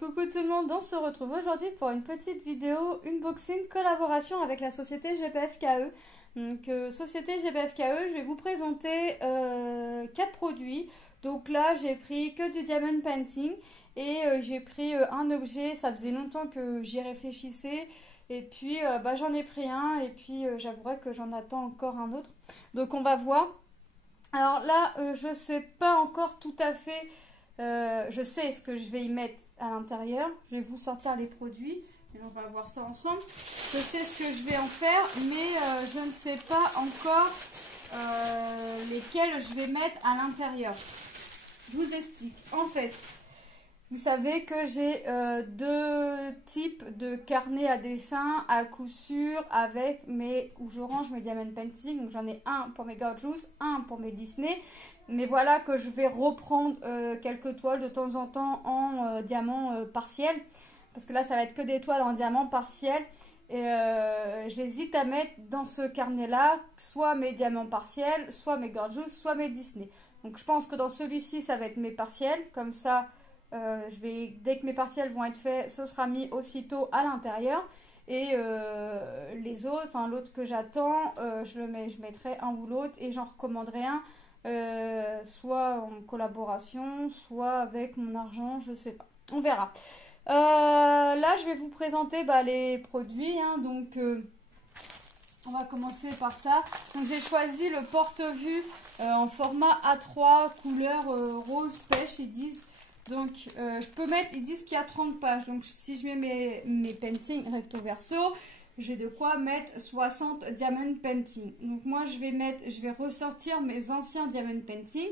coucou tout le monde, on se retrouve aujourd'hui pour une petite vidéo unboxing collaboration avec la société GPFKE. Donc société GPFKE, je vais vous présenter 4 produits. Donc là j'ai pris que du diamond painting et j'ai pris un objet, ça faisait longtemps que j'y réfléchissais. Et puis j'en ai pris un et puis j'avouerai que j'en attends encore un autre. Donc on va voir. Alors là je sais pas encore tout à fait, je sais ce que je vais y mettre à l'intérieur. Je vais vous sortir les produits et on va voir ça ensemble. Je sais ce que je vais en faire mais je ne sais pas encore lesquels je vais mettre à l'intérieur. Je vous explique. En fait, vous savez que j'ai deux types de carnets à dessin à coup sûr avec où je range mes diamond painting. Donc j'en ai un pour mes Gorgeous, un pour mes Disney. Mais voilà que je vais reprendre quelques toiles de temps en temps en diamant partiel. Parce que là ça va être que des toiles en diamant partiel. Et j'hésite à mettre dans ce carnet là soit mes diamants partiels, soit mes Gorgeous, soit mes Disney. Donc je pense que dans celui-ci ça va être mes partiels. Comme ça dès que mes partiels vont être faits, ce sera mis aussitôt à l'intérieur. Et les autres, enfin l'autre que j'attends, je mettrai un ou l'autre et j'en recommanderai un. Soit en collaboration, soit avec mon argent, je sais pas, on verra. Là je vais vous présenter les produits, hein. Donc on va commencer par ça. Donc j'ai choisi le porte-vue en format A3 couleur rose pêche, ils disent. Donc je peux mettre, ils disent qu'il y a 30 pages, donc si je mets mes paintings recto verso, j'ai de quoi mettre 60 diamond painting. Donc moi je vais ressortir mes anciens diamond painting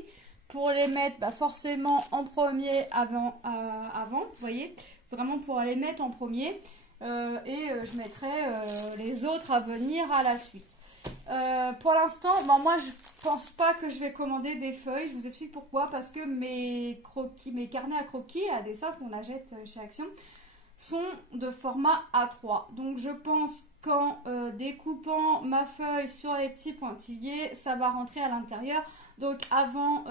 pour les mettre forcément en premier avant, vous voyez, vraiment pour les mettre en premier. Je mettrai les autres à venir à la suite. Pour l'instant, moi je pense pas que je vais commander des feuilles. Je vous explique pourquoi. Parce que mes carnets à croquis, à dessin qu'on achète chez Action, sont de format A3. Donc je pense qu'en découpant ma feuille sur les petits pointillés, ça va rentrer à l'intérieur. Donc avant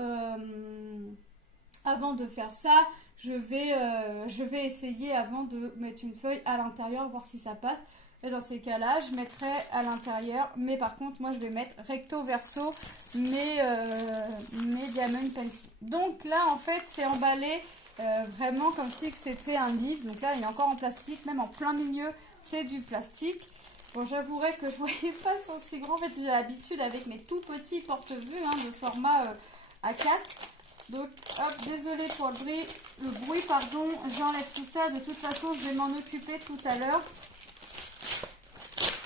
de faire ça, je vais essayer avant de mettre une feuille à l'intérieur, voir si ça passe. Et dans ces cas-là, je mettrai à l'intérieur. Mais par contre, moi, je vais mettre recto verso mes diamond painting. Donc là, en fait, c'est emballé vraiment comme si c'était un livre. Donc là, il est encore en plastique. Même en plein milieu, c'est du plastique. Bon, j'avouerai que je ne voyais pas aussi grand. En fait, j'ai l'habitude avec mes tout petits porte-vue de format A4. Donc, hop, désolé pour le bruit, pardon. J'enlève tout ça. De toute façon, je vais m'en occuper tout à l'heure.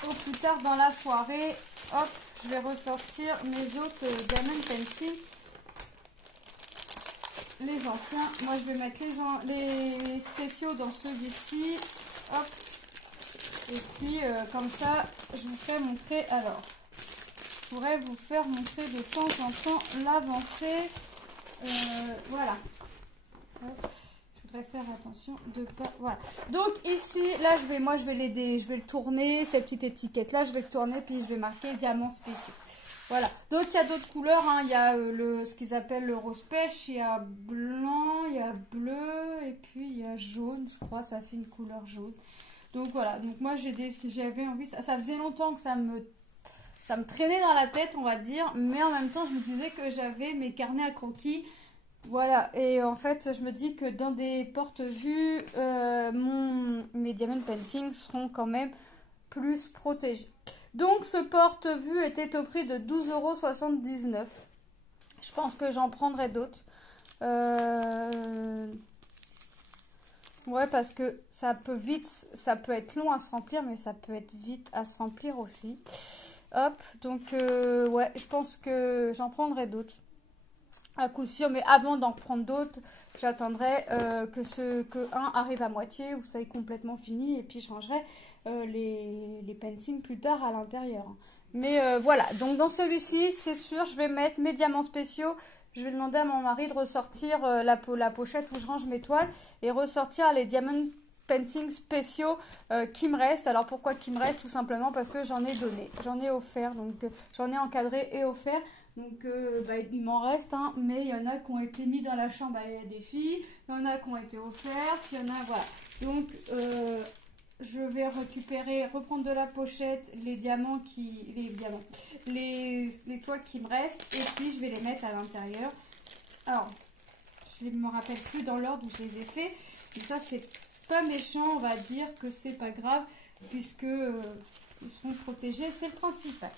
Au plus tard dans la soirée, hop, je vais ressortir mes autres diamond painting, les anciens. Moi, je vais mettre les spéciaux dans celui-ci, hop. Et puis, comme ça, je vous ferai montrer. Alors, je pourrais vous faire montrer de temps en temps l'avancée. Voilà. Hop. Faire attention de pas, voilà. Donc ici là je vais le tourner, cette petite étiquette là je vais le tourner, puis je vais marquer diamants spéciaux. Voilà, donc il y a d'autres couleurs, hein. Il y a ce qu'ils appellent le rose pêche, il y a blanc, il y a bleu et puis il y a jaune, je crois, ça fait une couleur jaune. Donc voilà, donc moi j'avais envie, ça faisait longtemps que ça me traînait dans la tête, on va dire, mais en même temps je me disais que j'avais mes carnets à croquis. Voilà, et en fait, je me dis que dans des porte-vues, mes diamond painting seront quand même plus protégés. Donc, ce porte-vue était au prix de 12,79 €. Je pense que j'en prendrai d'autres. Ouais, parce que ça peut être long à se remplir, mais ça peut être vite à se remplir aussi. Hop, donc, ouais, je pense que j'en prendrai d'autres. À coup sûr, mais avant d'en prendre d'autres, j'attendrai que un arrive à moitié ou soit complètement fini, et puis je rangerai les paintings plus tard à l'intérieur. Mais voilà, donc dans celui-ci, c'est sûr, je vais mettre mes diamants spéciaux. Je vais demander à mon mari de ressortir la pochette où je range mes toiles et ressortir les diamants painting spéciaux qui me restent. Alors pourquoi qui me restent? Tout simplement parce que j'en ai donné, j'en ai offert, donc j'en ai encadré et offert. Donc il m'en reste, hein, mais il y en a qui ont été mis dans la chambre des filles, il y en a qui ont été offertes, il y en a, voilà. Donc je vais reprendre de la pochette les les toiles qui me restent, et puis je vais les mettre à l'intérieur. Alors, je ne me rappelle plus dans l'ordre où je les ai fait, mais ça c'est pas méchant, on va dire que c'est pas grave, puisque ils seront protégés, c'est le principal.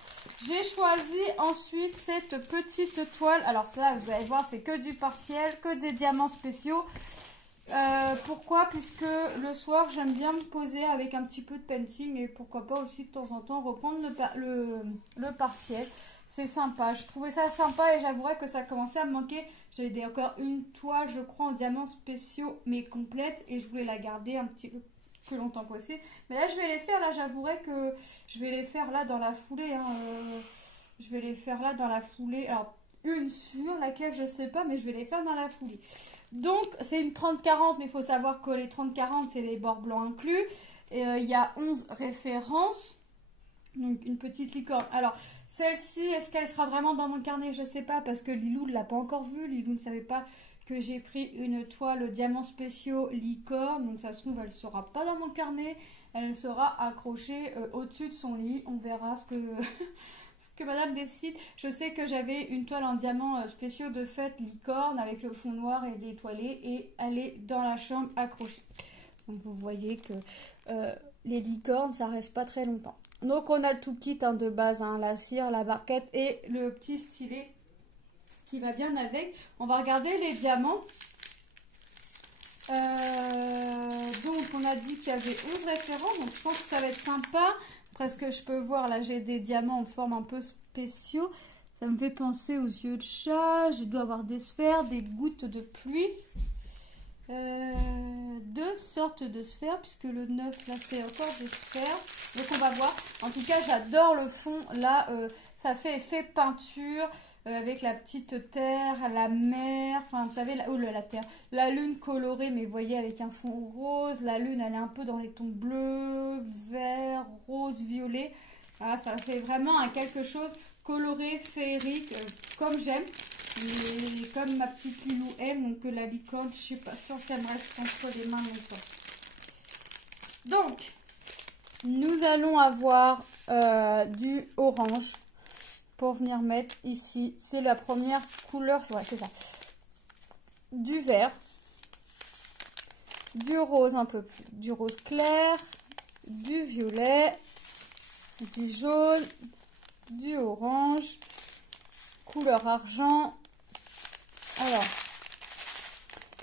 J'ai choisi ensuite cette petite toile. Alors là, vous allez voir, c'est que du partiel, que des diamants spéciaux. Pourquoi? Puisque le soir, j'aime bien me poser avec un petit peu de painting, et pourquoi pas aussi de temps en temps reprendre le partiel. C'est sympa, je trouvais ça sympa, et j'avouerais que ça commençait à me manquer. J'avais encore une toile, je crois, en diamants spéciaux, mais complète, et je voulais la garder un petit peu plus longtemps possible. Mais là, je vais les faire, là, j'avouerai que je vais les faire là dans la foulée. Hein, je vais les faire là dans la foulée. Alors, une sur laquelle je sais pas, mais je vais les faire dans la foulée. Donc, c'est une 30-40, mais il faut savoir que les 30-40, c'est les bords blancs inclus. Et il y a 11 références. Donc, une petite licorne. Alors, celle-ci, est-ce qu'elle sera vraiment dans mon carnet? Je sais pas, parce que Lilou ne l'a pas encore vue. Lilou ne savait pas que j'ai pris une toile diamants spéciaux licorne. Donc, ça se trouve, elle ne sera pas dans mon carnet. Elle sera accrochée au-dessus de son lit. On verra ce que... ce que madame décide. Je sais que j'avais une toile en diamants spéciaux de fête licorne avec le fond noir et des étoilé, et elle est dans la chambre accrochée. Donc vous voyez que les licornes, ça reste pas très longtemps. Donc on a le tout kit, hein, de base, hein, la cire, la barquette et le petit stylet qui va bien avec. On va regarder les diamants. Donc on a dit qu'il y avait 11 références, donc je pense que ça va être sympa. Après, ce que je peux voir, là, j'ai des diamants en forme un peu spéciaux. Ça me fait penser aux yeux de chat. Je dois avoir des sphères, des gouttes de pluie. Deux sortes de sphères, puisque le 9, là, c'est encore des sphères. Donc, on va voir. En tout cas, j'adore le fond. Là, ça fait effet peinture. Avec la petite terre, la mer, enfin vous savez, la terre, la lune colorée, mais vous voyez, avec un fond rose. La lune, elle est un peu dans les tons bleus, vert, rose, violet. Voilà, ça fait vraiment quelque chose coloré, féerique, comme j'aime, et comme ma petite Lilou aime. Donc la licorne, je suis pas sûre qu'elle me reste entre les mains longtemps. Donc, nous allons avoir du orange pour venir mettre ici. C'est la première couleur, ouais, c'est ça. Du vert, du rose un peu plus, du rose clair, du violet, du jaune, du orange, couleur argent. Alors,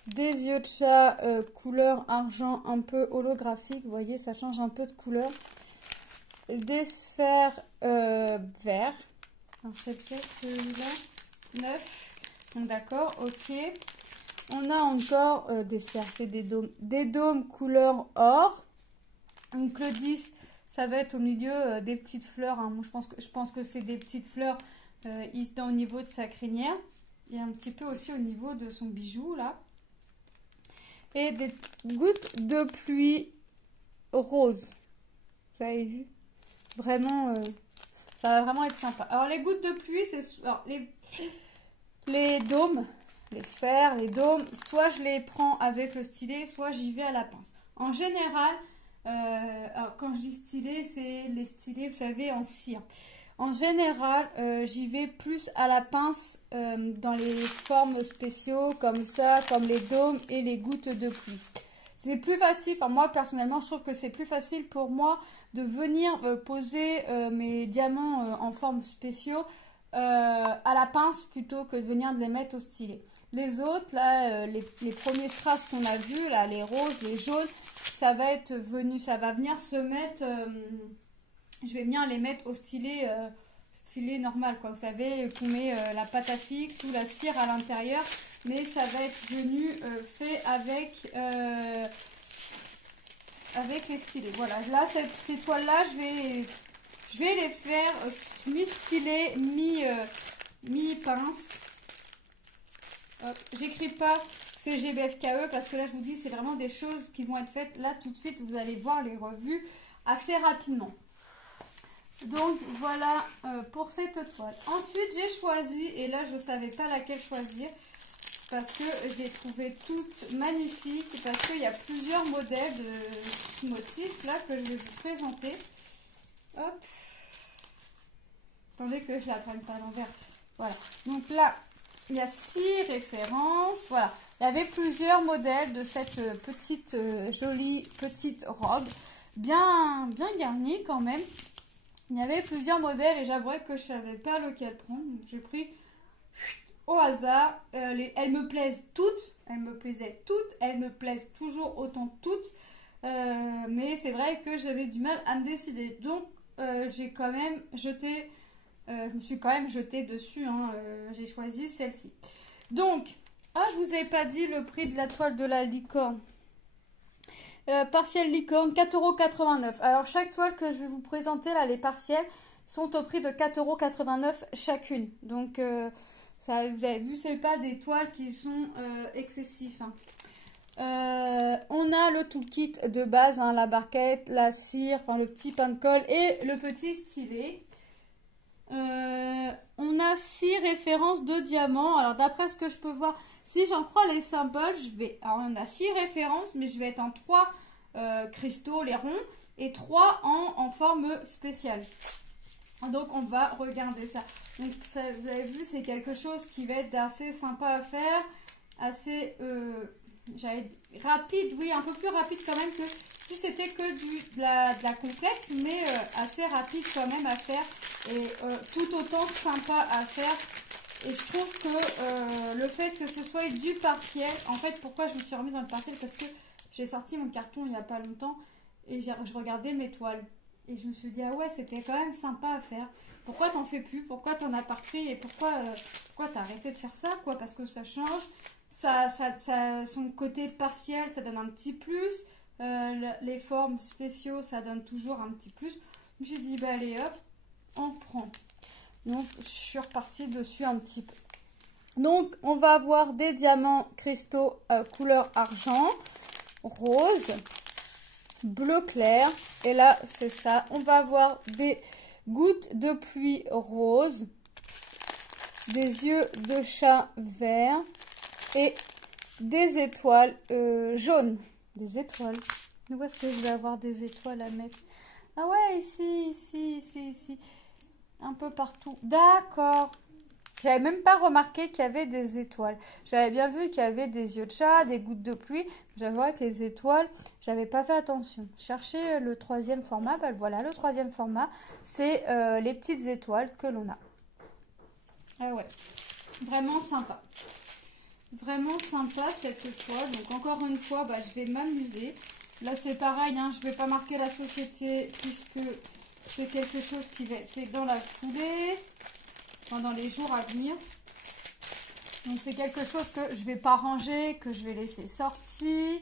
des yeux de chat, couleur argent un peu holographique. Vous voyez, ça change un peu de couleur. Des sphères vert. Alors, c'est lequel, celui-là? 9. Donc, d'accord, ok. On a encore des sphères, c'est des dômes. Des dômes couleur or. Donc, le 10, ça va être au milieu des petites fleurs. Hein. Moi, je pense que c'est des petites fleurs ici au niveau de sa crinière. Et un petit peu aussi au niveau de son bijou, là. Et des gouttes de pluie rose. Vous avez vu? Vraiment... ça va vraiment être sympa. Alors, les gouttes de pluie, c'est les dômes, les sphères, les dômes. Soit je les prends avec le stylet, soit j'y vais à la pince. En général, alors quand je dis stylet, c'est les stylets, vous savez, en cire. En général, j'y vais plus à la pince dans les formes spéciaux comme ça, comme les dômes et les gouttes de pluie. C'est plus facile, enfin moi personnellement, je trouve que c'est plus facile pour moi de venir poser mes diamants en forme spéciaux à la pince plutôt que de venir les mettre au stylet. Les autres, là, les premiers strass qu'on a vus, là, les roses, les jaunes, ça va venir se mettre, je vais venir les mettre au stylet, stylet normal, quoi. Vous savez, qu'on met la pâte à fixe ou la cire à l'intérieur, mais ça va être venu fait avec... avec les stylés. Voilà, là, ces toiles-là, je vais les faire mi-stylet, mi-pince. J'écris pas CGBFKE parce que là, je vous dis, c'est vraiment des choses qui vont être faites là tout de suite. Vous allez voir les revues assez rapidement. Donc voilà pour cette toile. Ensuite j'ai choisi, et là je ne savais pas laquelle choisir, parce que je les trouvais toutes magnifiques, parce qu'il y a plusieurs modèles de motifs là que je vais vous présenter. Hop. Attendez que je la prenne pas à l'envers. Voilà. Donc là, il y a 6 références. Voilà. Il y avait plusieurs modèles de cette petite, jolie petite robe. Bien garnie quand même. Il y avait plusieurs modèles et j'avouerais que je ne savais pas lequel prendre. Donc j'ai pris au hasard. Elles me plaisent toutes. Elles me plaisaient toutes. Elles me plaisent toujours autant toutes. Mais c'est vrai que j'avais du mal à me décider. Donc j'ai quand même jeté... je me suis quand même jetée dessus, hein. J'ai choisi celle-ci. Donc, je vous avais pas dit le prix de la toile de la licorne. Partielle licorne, 4,89 €. Alors, chaque toile que je vais vous présenter, là, les partielles, sont au prix de 4,89 € chacune. Donc, ça, vous avez vu, c'est pas des toiles qui sont excessifs, hein. On a le toolkit de base, hein, la barquette, la cire, enfin, le petit pain de colle et le petit stylet. On a 6 références de diamants. Alors d'après ce que je peux voir, si j'en crois les symboles, alors on a 6 références, mais je vais être en 3 cristaux, les ronds, et 3 en forme spéciale. Donc on va regarder ça. Donc ça, vous avez vu, c'est quelque chose qui va être assez sympa à faire, assez rapide, oui, un peu plus rapide quand même que si c'était que de la complète, mais assez rapide quand même à faire et tout autant sympa à faire. Et je trouve que le fait que ce soit du partiel, en fait, pourquoi je me suis remise dans le partiel, parce que j'ai sorti mon carton il n'y a pas longtemps et je regardais mes toiles et je me suis dit, ah ouais, c'était quand même sympa à faire. Pourquoi t'en fais plus? Pourquoi t'en as pas repris? Et pourquoi t'as arrêté de faire ça, quoi? Parce que ça change. Son côté partiel, ça donne un petit plus. Les formes spéciaux, ça donne toujours un petit plus. J'ai dit, bah allez hop, on prend. Donc, je suis repartie dessus un petit peu. Donc, on va avoir des diamants cristaux couleur argent, rose, bleu clair. Et là, c'est ça. On va avoir des gouttes de pluie rose, des yeux de chat vert et des étoiles jaunes. Des étoiles. Où est-ce que je vais avoir des étoiles à mettre? Ah ouais, ici. Un peu partout. D'accord. J'avais même pas remarqué qu'il y avait des étoiles. J'avais bien vu qu'il y avait des yeux de chat, des gouttes de pluie. J'avoue que les étoiles, j'avais pas fait attention. Cherchez le 3e format. Ben voilà, le 3e format, c'est les petites étoiles que l'on a. Ah ouais, vraiment sympa. Vraiment sympa cette toile. Donc encore une fois, je vais m'amuser. Là c'est pareil, hein, je ne vais pas marquer la société puisque c'est quelque chose qui va être fait dans la foulée, dans les jours à venir. Donc c'est quelque chose que je ne vais pas ranger, que je vais laisser sortir,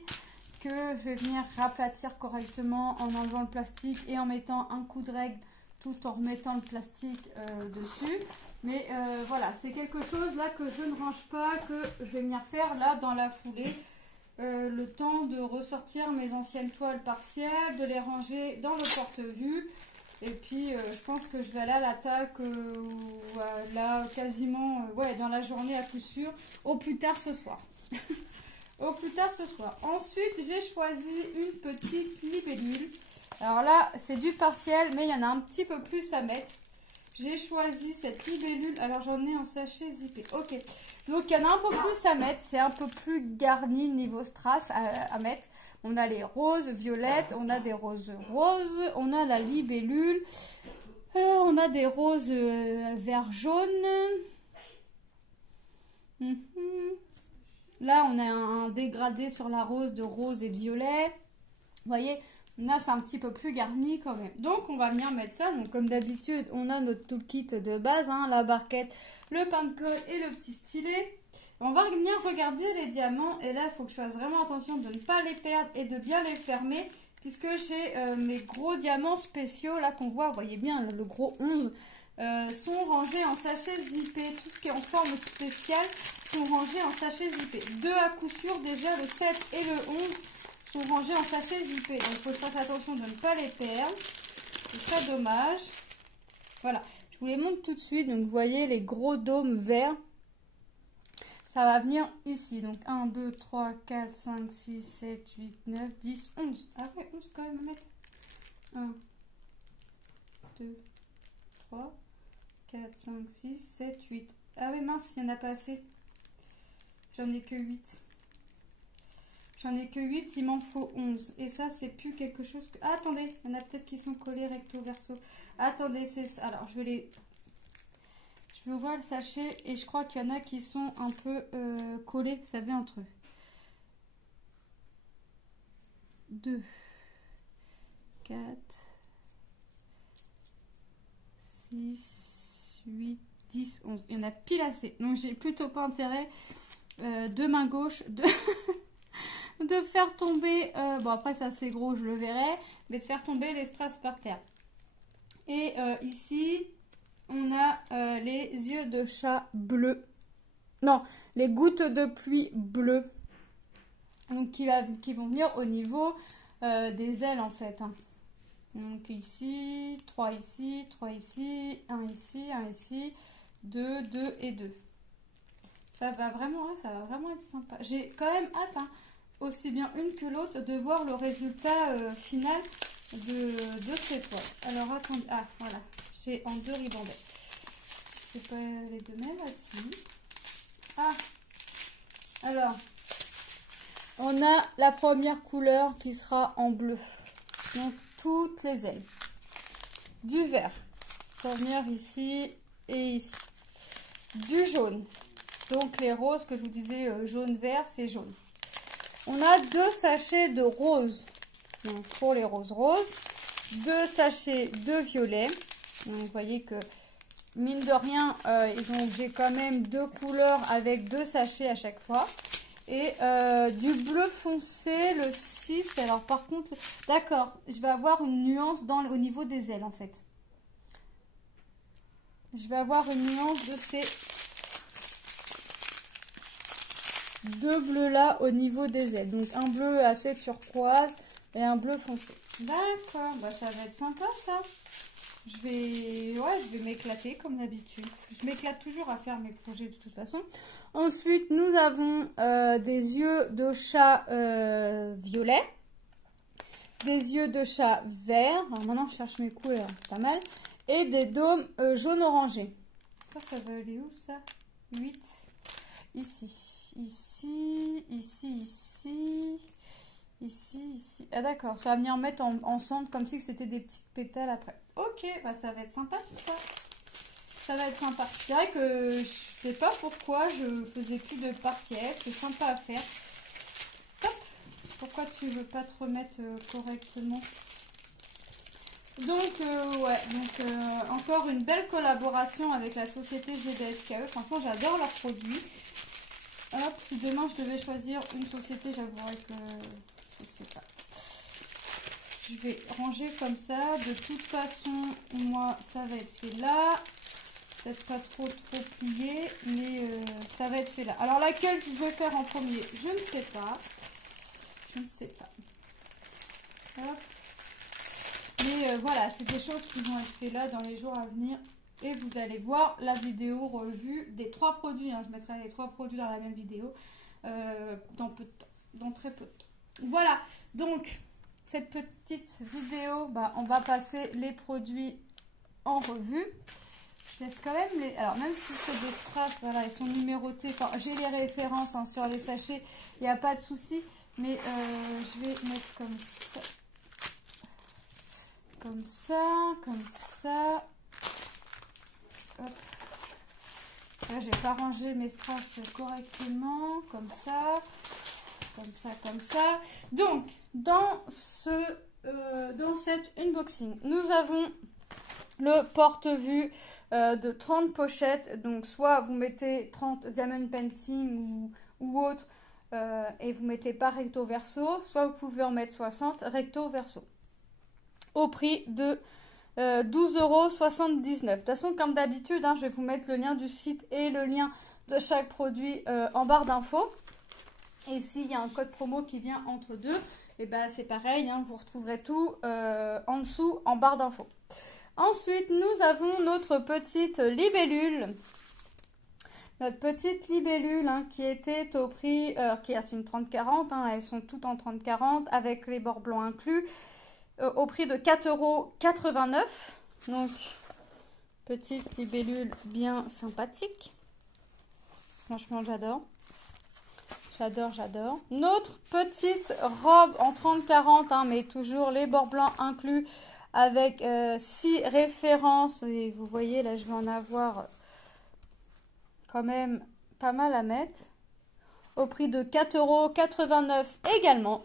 que je vais venir raplatir correctement en enlevant le plastique et en mettant un coup de règle tout en remettant le plastique dessus. Mais voilà, c'est quelque chose là que je ne range pas, que je vais venir faire là dans la foulée. Le temps de ressortir mes anciennes toiles partielles, de les ranger dans le porte-vue. Et puis je pense que je vais aller à l'attaque là quasiment dans la journée à coup sûr, au plus tard ce soir. Au plus tard ce soir. Ensuite j'ai choisi une petite libellule. Alors là c'est du partiel mais il y en a un petit peu plus à mettre. J'ai choisi cette libellule. Alors j'en ai en sachet zippé. Ok. Donc il y en a un peu plus à mettre. C'est un peu plus garni niveau strass à mettre. On a les roses violettes. On a des roses roses. On a la libellule. On a des roses vert jaune. Là on a un dégradé sur la rose de rose et de violet. Vous voyez, là c'est un petit peu plus garni quand même. Donc on va venir mettre ça. Donc comme d'habitude on a notre toolkit de base, hein, la barquette, le pain de colle et le petit stylet. On va venir regarder les diamants et là il faut que je fasse vraiment attention de ne pas les perdre et de bien les fermer. Puisque j'ai mes gros diamants spéciaux là qu'on voit, vous voyez bien le gros 11 sont rangés en sachets zippés. Tout ce qui est en forme spéciale sont rangés en sachets zippés. Deux à coup sûr déjà, le 7 et le 11 sont rangés en sachets zippés. Donc il faut que je fasse attention de ne pas les perdre. Ce serait dommage. Voilà, je vous les montre tout de suite. Donc vous voyez les gros dômes verts. Ça va venir ici. Donc 1, 2, 3, 4, 5, 6, 7, 8, 9, 10, 11. Ah ouais, 11 quand même à mettre. 1, 2, 3, 4, 5, 6, 7, 8. Ah ouais, mince, il n'y en a pas assez. J'en ai que 8. J'en ai que 8, il m'en faut 11. Et ça, c'est plus quelque chose que... Ah, attendez, il y en a peut-être qui sont collés recto verso. Attendez, c'est ça. Alors, je vais ouvrir le sachet et je crois qu'il y en a qui sont un peu collés, vous savez, entre eux. 2, 4, 6, 8, 10, 11. Il y en a pile assez. Donc, j'ai plutôt pas intérêt de main gauche de faire tomber... bon, après, c'est assez gros, je le verrai. Mais de faire tomber les strass par terre. Et ici... on a les yeux de chat bleus. Non, les gouttes de pluie bleues. Donc, qui vont venir au niveau des ailes, en fait. Hein. Donc, ici, 3 ici, 3 ici, 1 ici, 1 ici, 2, 2 et 2. Ça va vraiment être sympa. J'ai quand même hâte, hein, aussi bien une que l'autre, de voir le résultat final de ces toiles. Alors, attendez. Ah, voilà. J'ai en 2 ribandais. C'est pas les deux mêmes, si. Ah, alors, on a la première couleur qui sera en bleu. Donc, toutes les ailes. Du vert, pour venir ici et ici. Du jaune, donc les roses que je vous disais, jaune-vert, c'est jaune. On a 2 sachets de rose, donc pour les roses, 2 sachets de violet. Donc, vous voyez que mine de rien, j'ai quand même 2 couleurs avec 2 sachets à chaque fois. Et du bleu foncé, le 6. Alors par contre, d'accord, je vais avoir une nuance au niveau des ailes en fait. Je vais avoir une nuance de ces 2 bleus là au niveau des ailes. Donc un bleu assez turquoise et un bleu foncé. D'accord, bah ça va être sympa ça. Je vais m'éclater comme d'habitude. Je m'éclate toujours à faire mes projets de toute façon. Ensuite, nous avons des yeux de chat violet. Des yeux de chat vert. Alors maintenant, je cherche mes couleurs. C'est pas mal. Et des dômes jaune orangé. Ça va aller où ça? 8. Ici. Ici. Ici. Ici. Ici, ici. Ah d'accord, ça va venir mettre ensemble comme si c'était des petites pétales après. Ok, bah ça va être sympa tout ça. Ça va être sympa. C'est vrai que je sais pas pourquoi je faisais plus de partiels. C'est sympa à faire. Hop. Pourquoi tu veux pas te remettre correctement? Donc ouais, donc encore une belle collaboration avec la société GDSKE. Franchement, j'adore leurs produits. Hop, si demain je devais choisir une société, j'avouerais que je sais pas. Je vais ranger comme ça. De toute façon, moi, ça va être fait là. Peut-être pas trop plié, mais ça va être fait là. Alors, laquelle je vais faire en premier? Je ne sais pas. Je ne sais pas. Hop. Mais voilà, c'est des choses qui vont être faites là dans les jours à venir. Et vous allez voir la vidéo revue des 3 produits. Hein. Je mettrai les 3 produits dans la même vidéo dans peu de temps. Dans très peu de temps. Voilà, donc cette petite vidéo, bah, on va passer les produits en revue. Je laisse quand même les... Alors, même si c'est des strass, voilà, ils sont numérotés. Enfin, j'ai les références hein, sur les sachets, il n'y a pas de souci. Mais je vais mettre comme ça. Comme ça, comme ça. Hop. Là, j'ai pas rangé mes strass correctement. Comme ça. Comme ça, comme ça. Donc, dans cet unboxing, nous avons le porte-vue de 30 pochettes. Donc, soit vous mettez 30 diamond painting ou autre et vous mettez pas recto verso, soit vous pouvez en mettre 60 recto verso. Au prix de 12,79 €. De toute façon, comme d'habitude, hein, je vais vous mettre le lien du site et le lien de chaque produit en barre d'infos. Et s'il y a un code promo qui vient entre deux, et ben c'est pareil, hein, vous retrouverez tout en dessous en barre d'infos. Ensuite, nous avons notre petite libellule. Notre petite libellule hein, qui était au prix, qui est une 30-40, hein, elles sont toutes en 30-40 avec les bords blancs inclus, au prix de 4,89 €. Donc, petite libellule bien sympathique. Franchement, j'adore. J'adore, j'adore. Notre petite robe en 30-40, hein, mais toujours les bords blancs inclus avec 6 références. Et vous voyez, là, je vais en avoir quand même pas mal à mettre. Au prix de 4,89 € également.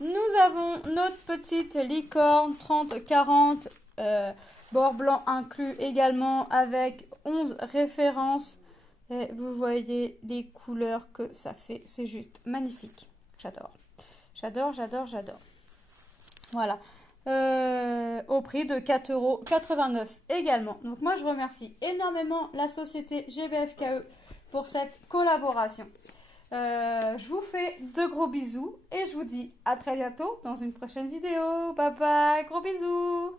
Nous avons notre petite licorne 30-40, bord blanc inclus également avec 11 références. Et vous voyez les couleurs que ça fait, c'est juste magnifique. J'adore. J'adore, j'adore, j'adore. Voilà. Au prix de 4,89 € également. Donc moi je remercie énormément la société GBFKE pour cette collaboration. Je vous fais de gros bisous et je vous dis à très bientôt dans une prochaine vidéo. Bye bye, gros bisous.